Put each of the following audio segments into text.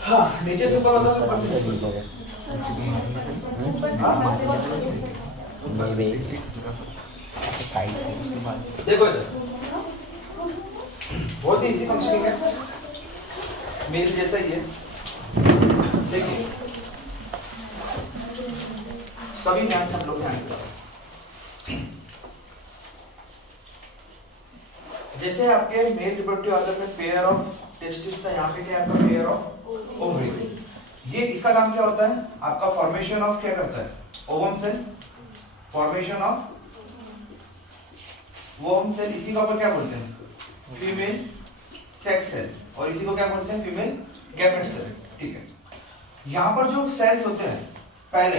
हाँ नीचे से ऊपर वाला से ऊपर से देखो इधर बहुत ही इजी फंक्शनिंग है, मेल जैसा ही है। देखिए सभी ध्यान सब लोग ध्यान करो। जैसे आपके मेल रिप्रोडक्टिव ऑर्गन में पेयर ऑफ टेस्टिस था, यहाँ पे क्या है आपका पेयर ऑफ ओवरी। ये इसका काम क्या होता है, आपका फॉर्मेशन ऑफ क्या करता है, ovum cell, formation of ovum cell. इसी को अपन क्या बोलते हैं, फीमेल सेक्स सेल, और इसी को क्या बोलते हैं, फीमेल गैमेट सेल। ठीक है, यहाँ पर जो सेल्स होते हैं पहले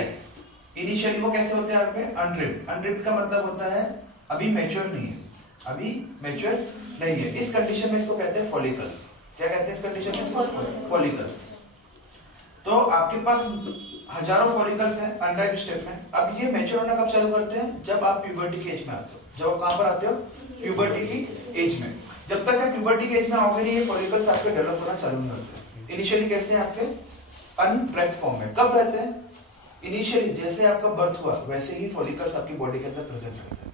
इनिशियली वो कैसे होते हैं आपके अनड्रिप्ड। अनड्रिप्ड का मतलब होता है अभी मैच्योर नहीं है, अभी मैच्योर नहीं है। इस कंडीशन में इसको कहते हैं फॉलिकल्स। क्या कहते हैं इस कंडीशन में, फॉलिकल्स। तो आपके पास हजारों फॉलिकल्स हैं अनड्राइव्ड स्टेट में। अब ये मैच्योर होना कब चालू करते हैं, जब आप प्यूबर्टी की एज में आते हो। जब आप कहां पर आते हो, प्यूबर्टी की एज में। जब तक आप प्यूबर्टी की एज में आओगे ये फॉलिकल्स आपके डेवलप होना चालू नहीं होते। इनिशियली कैसे हैं आपके अनब्रेक्ड फॉर्म में। कब रहते हैं, इनिशियली जैसे आपका बर्थ हुआ वैसे ही फॉलिकल्स आपकी बॉडी के अंदर प्रेजेंट रहते हैं।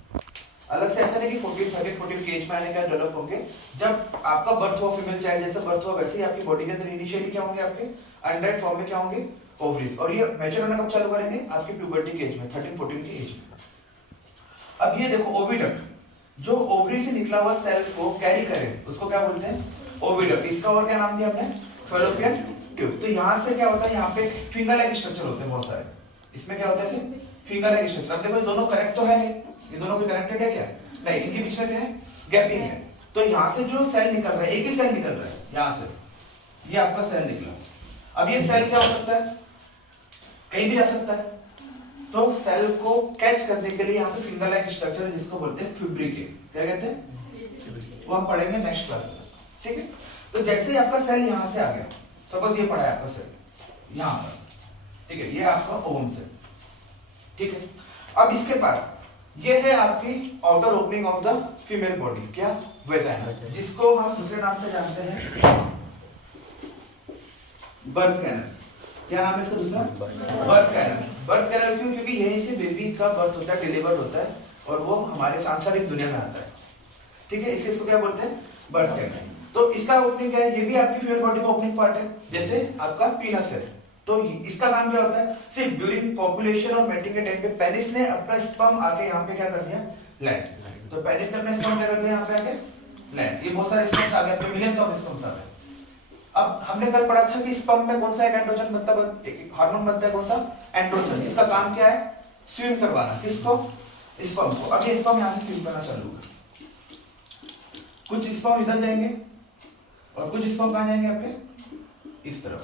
अलग से ऐसा नहीं कि 14 की एज में आने के बाद डेवलप होंगे। जब आपका बर्थ हुआ, फीमेल चाइल्ड जैसे बर्थ हुआ वैसे ही आपकी बॉडी के अंदर इनिशियली क्या होंगे, आपके अनड्राइव्ड फॉर्म में क्या होंगे, ओवरीज। और ये मैच्योर होना कब चालू करेंगे, आपकी प्यूबर्टी की एज में, 13-14 की एज में। अब ये देखो ओविडक्ट, जो ओवरी से निकला हुआ सेल को कैरी करे उसको क्या बोलते हैं, ओविडक्ट। इसका और क्या नाम दिया हमने, फैलोपियन ट्यूब। तो यहाँ से क्या होता है, यहाँ पे फिंगर लाइक स्ट्रक्चर होते हैं बहुत सारे। इसमें क्या होता है, फिंगर लाइक स्ट्रक्चर। अब देखो दोनों कनेक्ट तो है नहीं, ये दोनों को कनेक्टेड है क्या, नहीं, इनके बीच में क्या है, गैपिंग है। तो यहाँ से जो सेल निकल रहा है, एक ही सेल निकल रहा है यहाँ से, ये आपका सेल निकला। अब ये सेल क्या हो सकता है, कहीं भी जा सकता है। तो सेल को कैच करने के लिए यहाँ पे फिंगर लाइक स्ट्रक्चर है जिसको बोलते हैं फिब्रिकेट। क्या कहते हैं, वो हम पढ़ेंगे नेक्स्ट क्लास में। ठीक है, तो जैसे ही आपका सेल यहाँ से आ गया, सपोज ये पड़ा है आपका सेल यहाँ पर, ठीक है, ये आपका ओवम सेल। ठीक है, अब इसके बाद ये है आपकी outer opening of the female body, क्या, वेजाइना, जिसको हम दूसरे नाम से जानते हैं बर्थ कैनल। क्या नाम है इसका दूसरा, बर्थ कैनल। बर्थ कैनल क्यों, क्योंकि यहीं से बेबी का बर्थ होता है, डिलीवर होता है, और वो हमारे सांसारिक दुनिया में आता है। ठीक है, इसको क्या बोलते हैं, बर्थ कैनल। तो इसका ओपनिंग क्या है, ये भी आपकी फीमेल बॉडी का ओपनिंग पार्ट है, जैसे आपका पीनस है। तो इसका काम क्या होता है, सिर्फ ड्यूरिंग पॉपुलेशन और मैटिंग के टाइम पे पेनिस ने अपना स्पर्म आके यहाँ पे क्या कर दिया, लैंड। तो पेनिस ने अपना स्पर्म क्या कर दिया यहाँ पे आके लैंड। ये बहुत सारे स्पर्म्स आ गए, मिलियंस ऑफ स्पर्म्स आ गए। अब हमने कल पढ़ा था कि स्पर्म में कौन सा एक एंड्रोजन मतलब एक हार्मोन बनता है, कौन सा, एंड्रोजन। इसका काम क्या है, स्विम करवाना, किसको, स्पर्म को। अब ये स्पर्म यहाँ से स्विम करना चालू होगा। कुछ स्पर्म इधर जाएंगे और कुछ स्पर्म कहाँ जाएंगे, आपके इस तरफ।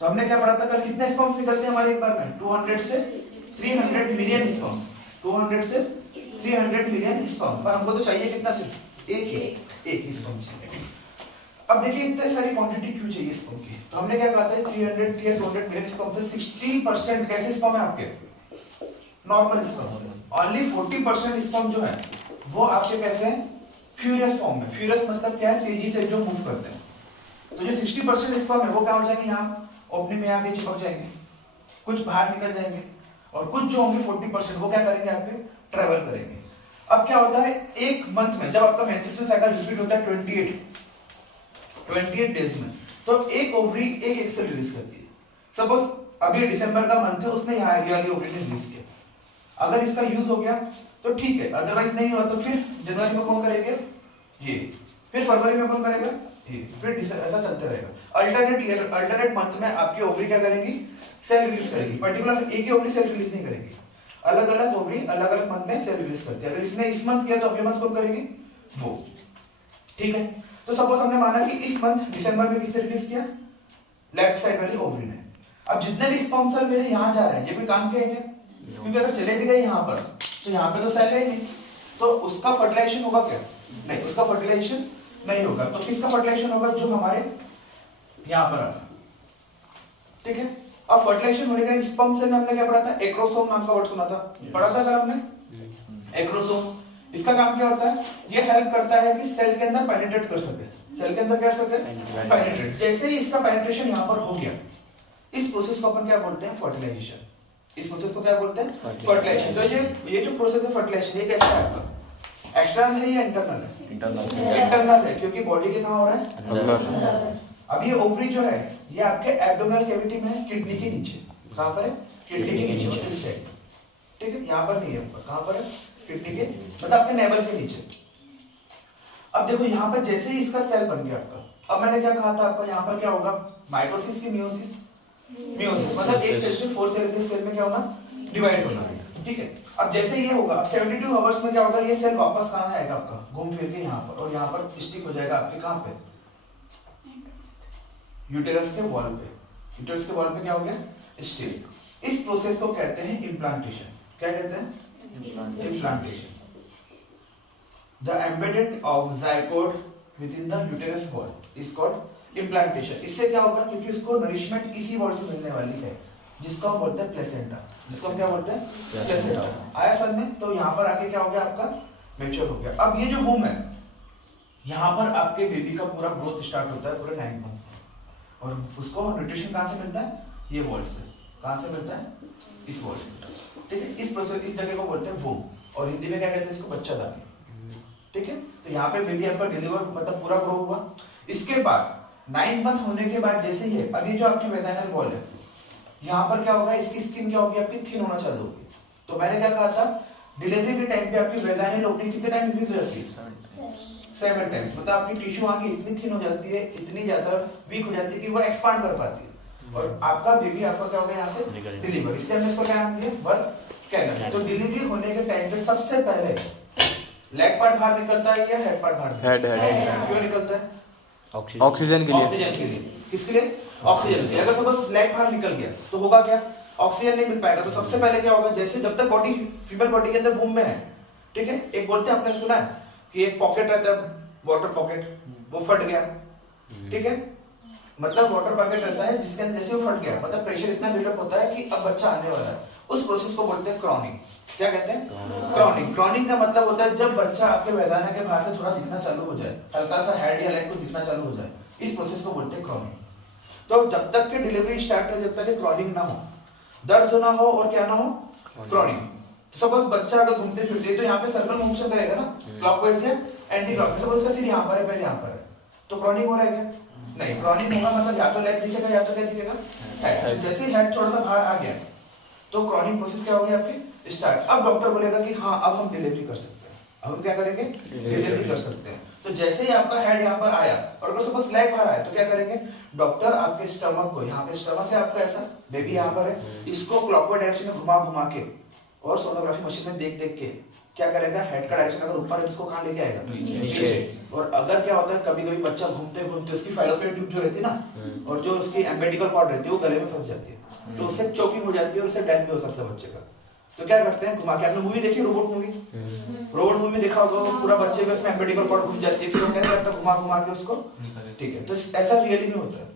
तो हमने क्या पढ़ा था कल, कितने स्पर्म्स निकलते हैं हमारे एक बार में, 200 से 300 मिलियन स्पर्म्स। 200 से 300 मिलियन स्पर्म, पर हमको तो चाहिए कितना, सिर्फ एक स्पर्म चाहिए। अब देखिए इतनी सारी क्वांटिटी क्यों चाहिए स्पर्म की, तो हमने क्या कहा था, 300 या 200 मिलियन स्पर्म से 60% कैसे स्पर्म है आपके, नॉर्मल स्पर्म से। ओनली 40% स्पर्म जो है वो आपके कैसे हैं, फ्यूरियस फॉर्म में। फ्यूरियस मतलब क्या है, तेजी से जो मूव करते हैं। तो जो 60% स्पर्म है वो क्या हो जाएंगे, यहाँ ओपनिंग में आके चिपक जाएंगे, कुछ बाहर निकल जाएंगे, और कुछ जो होंगे 40% वो क्या करेंगे, आपके ट्रेवल करेंगे। अब क्या होता है, एक मंथ में जब आपका मेंस्ट्रुअल साइकिल रिपीट होता है 28 डेज में, तो एक ओवरी एक एग सेल रिलीज करती है। सपोज अभी दिसंबर का मंथ है, उसने यहाँ ये वाली ओवरी ने रिलीज किया। अगर इसका यूज हो गया तो ठीक है, अदरवाइज नहीं हुआ तो फिर जनवरी में कौन करेंगे ये, फिर फरवरी में कौन करेगा ये, फिर ऐसा चलते रहेगा। अल्टरनेट मंथ में आपकी ओवरी क्या करेंगी, सेल रिलीज करेगी। पर्टिकुलर एक ही ओवरी सेल रिलीज नहीं करेगी, अलग अलग ओवरी अलग अलग मंथ में सेल रिलीज करती है। अगर इसने इस मंथ किया तो अगले मंथ कौन करेगी, वो। ठीक है, तो सपोज हमने माना कि इस मंथ दिसंबर में किसने रिलीज किया, लेफ्ट साइड वाली ओवरी ने। अब जितने भी स्पर्म सेल मेरे यहाँ जा रहे हैं, ये कोई काम के है क्या, क्योंकि अगर चले भी गए यहाँ पर तो यहाँ पे तो सेल है ही नहीं, तो उसका फर्टिलाइजेशन होगा क्या, नहीं, उसका फर्टिलाइजेशन नहीं होगा। तो किसका फर्टिलाइजेशन होगा, जो हमारे यहाँ पर आता। ठीक है, अब फर्टिलाइजेशन होने के स्पर्म सेल में हमने क्या पढ़ा था, एक्रोसोम नाम का वर्ड सुना था, पढ़ा था अगर हमने एक्रोसोम। इसका काम क्या होता है, ये हेल्प करता है कि सेल के अंदर पेनिट्रेट कर सके, सेल के अंदर क्या सके, पेनिट्रेट। जैसे ही इसका पेनिट्रेशन यहाँ पर हो गया, इस प्रोसेस को अपन क्या बोलते हैं, फर्टिलाइजेशन। इस प्रोसेस को क्या बोलते हैं, फर्टिलाइजेशन। तो ये जो प्रोसेस है फर्टिलाइजेशन, ये कैसा है आपका, एक्सटर्नल है या इंटरनल है, इंटरनल है, क्योंकि बॉडी के कहाँ हो रहा है, अब ये ओवरी जो है ये आपके एब्डोमिनल कैविटी में है, किडनी के नीचे। कहाँ पर है, किडनी के नीचे, इस साइड, ठीक है, यहाँ पर नहीं है ऊपर, कहाँ पर है, किडनी के मतलब आपके नेवल के नीचे। अब देखो यहाँ पर जैसे ही इसका सेल बन गया आपका, अब मैंने क्या कहा था आपको, यहाँ पर क्या होगा, माइटोसिस की मियोसिस, मियोसिस मतलब एक सेल से 4 सेल के सेल में क्या होना, डिवाइड होना, ठीक है। अब जैसे ये होगा, अब 72 आवर्स में क्या होगा, ये सेल वापस कहाँ आएगा आपका, घूम फिर के यहाँ पर, और यहाँ पर स्टिक हो जाएगा आपके कहाँ पे, यूटेरस के वॉल पे। यूटेरस के वॉल पे क्या हो गया, स्टिक। इस प्रोसेस को कहते हैं इम्प्लांटेशन। क्या कहते हैं, implantation. The embedded of zygote within the uterus wall is called implantation। इससे क्या होगा, क्योंकि उसको नरिशमेंट इसी वॉल से मिलने वाली है, जिसको हम बोलते हैं प्लेसेंटा, जिसको हम क्या बोलते हैं, प्लेसेंटा। आया समझ में। तो यहाँ पर आके क्या हो गया, आपका मैच्योर हो गया। अब ये जो वूम है, यहाँ पर आपके बेबी का पूरा ग्रोथ स्टार्ट होता है पूरे 9 मंथ, और उसको न्यूट्रिशन कहाँ से मिलता है, ये वॉल से। कहाँ से मिलता है, इस वॉल से, ठीक है। इस प्रोसेस, इस जगह को बोलते हैं वूम, और हिंदी में क्या कहते हैं इसको, बच्चादानी, ठीक है। तो यहाँ पे बेबी आपका डिलीवर मतलब पूरा ग्रो हुआ। इसके बाद 9 मंथ होने के बाद जैसे ही है, अभी जो आपकी वेजाइनल वॉल है, यहाँ पर क्या होगा, इसकी स्किन क्या होगी, आपकी थिन होना चालू होगी। तो मैंने क्या कहा था, डिलीवरी के टाइम पे आपकी वेजाइनल ओपनिंग कितने टाइम इंक्रीज हो जाती है, 7 टाइम्स। मतलब आपकी टिश्यू आगे इतनी थिन हो जाती है, इतनी ज्यादा वीक हो जाती है कि वो एक्सपांड कर पाती है, और आपका बेबी आपका क्या होगा, यहाँ से डिलीवर। इसलिए हमने इसको क्या नाम दिया, बर्थ कैनल। तो डिलीवरी होने के टाइम पे सबसे पहले लेग पार्ट बाहर निकलता है या हेड पार्ट बाहर, हेड क्यों निकलता है, ऑक्सीजन के लिए, ऑक्सीजन के लिए। किसके लिए, ऑक्सीजन के लिए। अगर सपोज लेग बाहर निकल गया तो होगा क्या, ऑक्सीजन नहीं मिल पाएगा। तो सबसे पहले क्या होगा, जैसे जब तक बॉडी, फीमेल बॉडी के अंदर वूम में है, ठीक है, एक बोलते हैं, आपने सुना है कि एक पॉकेट रहता है, वाटर पॉकेट, वो फट गया, ठीक है, मतलब वाटर पॉकेट रहता है जिसके अंदर जैसे वो फट गया, मतलब प्रेशर इतना बिल्डअप होता है कि अब बच्चा आने वाला है। उस प्रोसेस को बोलते हैं क्रॉनिंग। क्या कहते हैं, क्रॉनिंग। क्रॉनिंग का मतलब होता है जब बच्चा आपके वेदाना के बाहर से थोड़ा दिखना चालू हो जाए, हल्का सा हेड या लेग को दिखना चालू हो जाए, इस प्रोसेस को बोलते हैं क्रॉनिंग। तो जब तक की डिलीवरी स्टार्ट है, जब तक क्रॉनिंग ना हो, दर्द ना हो और क्या ना हो, क्रॉनिंग। तो सपोज बच्चा अगर घूमते फिरते तो यहाँ पे सर्कल मोशन करेगा ना, क्लॉकवाइज या एंटी क्लॉकवाइज। सपोज उसका सिर यहाँ पर है, पहले यहाँ पर है, तो क्रॉनिंग हो रहा है क्या, नहीं। क्रॉनिंग होगा मतलब या तो लेग दिखेगा या तो क्या दिखेगा, हेड। जैसे हेड थोड़ा सा बाहर आ गया तो क्रॉनिंग प्रोसेस क्या होगी आपकी, स्टार्ट। अब डॉक्टर बोलेगा कि हाँ अब हम डिलीवरी कर सकते हैं, अब हम क्या करेंगे, डिलीवरी कर सकते हैं। तो जैसे ही आपका हेड यहाँ पर आया, और अगर सपोज लेग बाहर आया, तो क्या करेंगे, डॉक्टर आपके स्टमक को, यहाँ पे स्टमक है आपका ऐसा, बेबी यहाँ पर है, इसको क्लॉकवाइज डायरेक्शन में घुमा घुमा के और सोनोग्राफी मशीन में देख देख के क्या करेगा, हेड का डायरेक्शन अगर ऊपर है तो उसको कहाँ लेके आएगा, नीचे। और अगर क्या होता है, कभी कभी बच्चा घूमते घूमते उसकी फैलोपियन ट्यूब जो रहती है ना, और जो उसकी एम्बेडिकल कॉर्ड रहती है, वो गले में फंस जाती है, तो उससे चोकिंग हो जाती है और उससे डेथ भी हो सकता है बच्चे का। तो क्या करते हैं, घुमा के, आपने मूवी देखी रोबोट मूवी, रोबोट मूवी देखा होगा, पूरा बच्चे का उसमें एम्बेडिकल कॉर्ड घुस जाती है, फिर वो क्या करता है, घुमा घुमा के उसको, ठीक है। तो ऐसा रियली में होता है,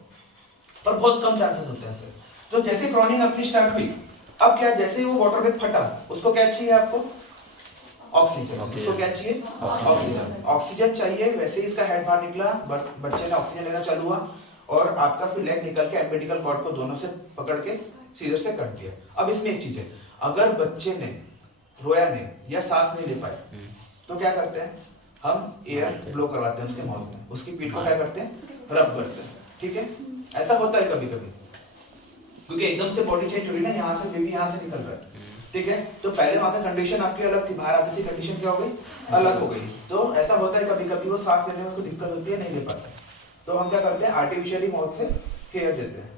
पर बहुत कम चांसेस होते हैं ऐसे। तो जैसे क्रॉनिंग अपनी स्टार्ट हुई, अब क्या, जैसे वो वाटर बैग फटा, उसको क्या चाहिए आपको, ऑक्सीजन। उसको क्या चाहिए, ऑक्सीजन। ऑक्सीजन चाहिए। वैसे ही इसका हेड बाहर निकला, बच्चे ने ऑक्सीजन लेना चालू हुआ, और आपका फिर लेग निकल के एम्बेडिकल कॉर्ड को दोनों से पकड़ के सीधे से कट दिया। अब इसमें एक चीज है, अगर बच्चे ने रोया नहीं या सांस नहीं ले पाए, तो क्या करते हैं, हम एयर ब्लो करवाते हैं उसके माउथ में, उसकी पीठ को क्या करते हैं, रब करते हैं, ठीक है। ऐसा होता है कभी कभी, क्योंकि एकदम से बॉडी चेंज हो रही ना, यहाँ से बेबी यहाँ से निकल रहा है, ठीक है। तो पहले वहां की कंडीशन आपकी अलग थी, बाहर आते से कंडीशन क्या हो गई, अलग हो गई। तो ऐसा होता है कभी कभी, वो सांस लेने में उसको दिक्कत होती है, नहीं ले पाता, तो हम क्या करते हैं, आर्टिफिशियली माउथ से एयर देते हैं,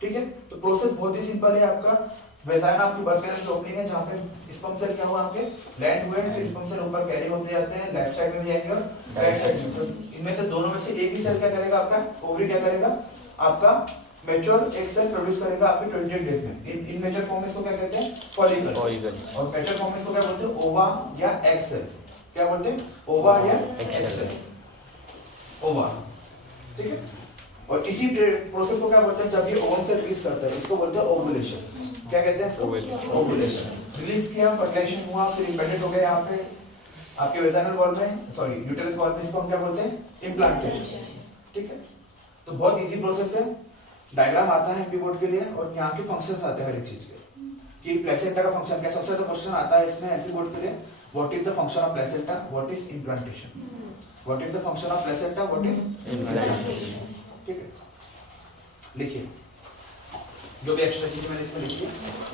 ठीक है। तो प्रोसेस बहुत ही सिंपल है आपका। वेजाइना आपकी बर्थ कैनल की ओपनिंग है, जहाँ पे स्पर्म सेल क्या हुआ, आपके लैंड हुए हैं, फिर स्पर्म सेल ऊपर कैरी होते जाते हैं, लेफ्ट साइड में भी जाएंगे और राइट साइड में। तो इनमें से दोनों में से एक ही सेल क्या करेगा, आपका ओवरी क्या करेगा, आपका मैच्योर एक सेल प्रोड्यूस करेगा आपके 28 डेज में। इन मेजर फॉर्म में इसको क्या कहते हैं, फॉलिकल, और मैच्योर फॉर्म में इसको क्या बोलते हैं, ओवा या एग सेल। क्या बोलते हैं, ओवा या एग सेल, ओवा, ठीक है। और इसी प्रोसेस को क्या बोलते हैं, जब ये ओवम से रिलीज करता है, इसको बोलते हैं ओवुलेशन। क्या कहते हैं इसको, ओवुलेशन। रिलीज किया, फर्टिलाइजेशन हुआ, फिर इम्बेडेड हो गया यहाँ पे आपके वेजाइनल वॉल में, सॉरी यूटेरस वॉल में इसको हम क्या बोलते हैं? इम्प्लांटेशन। ठीक है, तो बहुत इजी प्रोसेस है। डायग्राम आता है एमपी बोर्ड के लिए और यहाँ के फंक्शंस आते हैं हर एक चीज के, कि प्लेसेंटा का फंक्शन क्या। सबसे ज्यादा क्वेश्चन आता है इसमें एमपी बोर्ड के लिए, what is the function of placenta, what is implantation, what is the function of placenta, what is implantation. ठीक है, लिखिए जो भी एक्स्ट्रा चीज मैंने इसमें लिखी है।